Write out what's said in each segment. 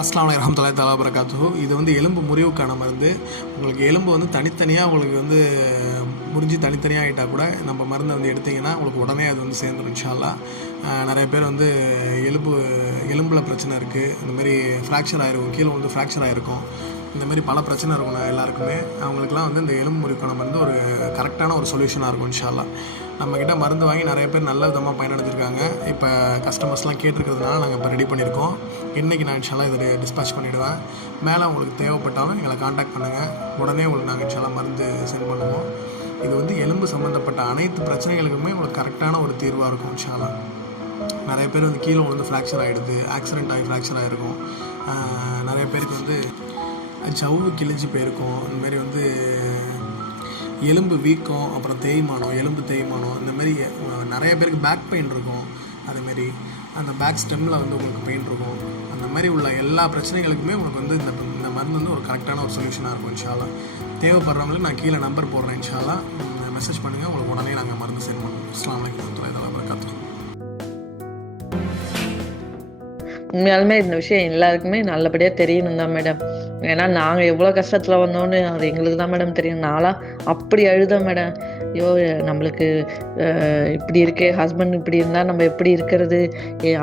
அஸ்ஸலாமு அலைக்கும் வரஹ்மத்துல்லாஹி தஆலா வபரகாத்துஹு. இது வந்து எலும்பு முறிவுக்கான மருந்து. உங்களுக்கு எலும்பு வந்து தனித்தனியாக உங்களுக்கு வந்து முறிஞ்சு தனித்தனியாக ஆகிட்டால் கூட நம்ம மருந்தை வந்து எடுத்திங்கன்னா உங்களுக்கு உடனே அது வந்து சேர்ந்துடும் இன்ஷா அல்லாஹ். நிறைய பேர் வந்து எலும்பில் பிரச்சனை இருக்குது, இந்தமாரி ஃப்ராக்சர் ஆகிருக்கும், கீழே வந்து ஃப்ராக்சர் ஆகிருக்கும், இந்தமாரி பல பிரச்சனை இருக்கும் எல்லாருக்குமே. அவங்களுக்குலாம் வந்து இந்த எலும்பு முறிவுக்கான மருந்து ஒரு கரெக்டான ஒரு சொல்யூஷனாக இருக்கும் இன்ஷா அல்லாஹ். நம்மக்கிட்ட மருந்து வாங்கி நிறைய பேர் நல்ல விதமாக பயனடைஞ்சிருக்காங்க. இப்போ கஸ்டமர்ஸ்லாம் கேட்டிருக்கிறதுனால நாங்கள் இப்போ ரெடி பண்ணியிருக்கோம். இன்றைக்கி நான் இன்ஷா அல்லாஹ் இதை டிஸ்பேச் பண்ணிவிடுவேன். மேலே உங்களுக்கு தேவைப்பட்டாலும் எங்களை காண்டாக்ட் பண்ணுங்கள், உடனே உங்களுக்கு நாங்கள் இன்ஷா அல்லாஹ் மருந்து சென்ட் பண்ணுவோம். இது வந்து எலும்பு சம்மந்தப்பட்ட அனைத்து பிரச்சனைகளுக்குமே உங்களுக்கு கரெக்டான ஒரு தீர்வாக இருக்கும் இன்ஷா அல்லாஹ். நிறைய பேர் வந்து கீழே வந்து ஃப்ராக்சர் ஆகிடுது, ஆக்சிடென்ட் ஆகி ஃப்ராக்சர் ஆகிருக்கும். நிறைய பேருக்கு வந்து ஜவ்வு கிழிஞ்சு போயிருக்கும். இந்தமாரி வந்து எலும்பு வீக்கம், அப்புறம் தேய்மானம், எலும்பு தேய்மானம், இந்தமாரி நிறைய பேருக்கு பேக் பெயின் இருக்கும். அதேமாரி அந்த பேக் ஸ்டெம்மில் வந்து உங்களுக்கு பெயின் இருக்கும். அந்த மாதிரி உள்ள எல்லா பிரச்சனைகளுக்குமே உங்களுக்கு வந்து இந்த மருந்து வந்து ஒரு கரெக்டான ஒரு சொல்யூஷனாக இருக்கும் இன்ஷா அல்லாஹ். தேவைப்படுறவங்களுக்கு நான் கீழே நம்பர் போடுறேன் இன்ஷா அல்லாஹ். மெசேஜ் பண்ணுங்கள், உங்களுக்கு உடனே நாங்கள் மருந்து சென்ட் பண்ணுவோம். அஸ்ஸலாமு அலைக்கும் வரஹ்மத்துல்லாஹி தஆலா வபரகாத்துஹு. உண்மையாலுமே இந்த விஷயம் எல்லாருக்குமே நல்லபடியாக தெரியணும் தான் மேடம். ஏன்னா நாங்கள் எவ்வளோ கஷ்டத்தில் வந்தோன்னு அது எங்களுக்கு தான் மேடம் தெரியும். நான்லாம் அப்படி அழுதேன் மேடம். ஐயோ, நம்மளுக்கு இப்படி இருக்கே, ஹஸ்பண்ட் இப்படி இருந்தால் நம்ம எப்படி இருக்கிறது,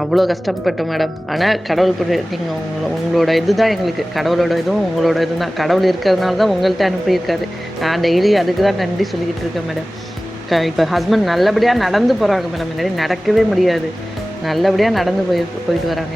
அவ்வளோ கஷ்டப்பட்டோம் மேடம். ஆனால் கடவுள் நீங்கள் உங்களோட இது தான் எங்களுக்கு, கடவுளோட இதுவும் உங்களோட இது தான். கடவுள் இருக்கிறதுனால தான் உங்கள்கிட்ட அனுப்பியிருக்காரு. நான் டெய்லி அதுக்கு தான் நன்றி சொல்லிக்கிட்டு இருக்கேன் மேடம். இப்போ ஹஸ்பண்ட் நல்லபடியாக நடந்து போகிறாங்க மேடம். முன்னாடி நடக்கவே முடியாது, நல்லபடியாக நடந்து போயிட்டு வராங்க.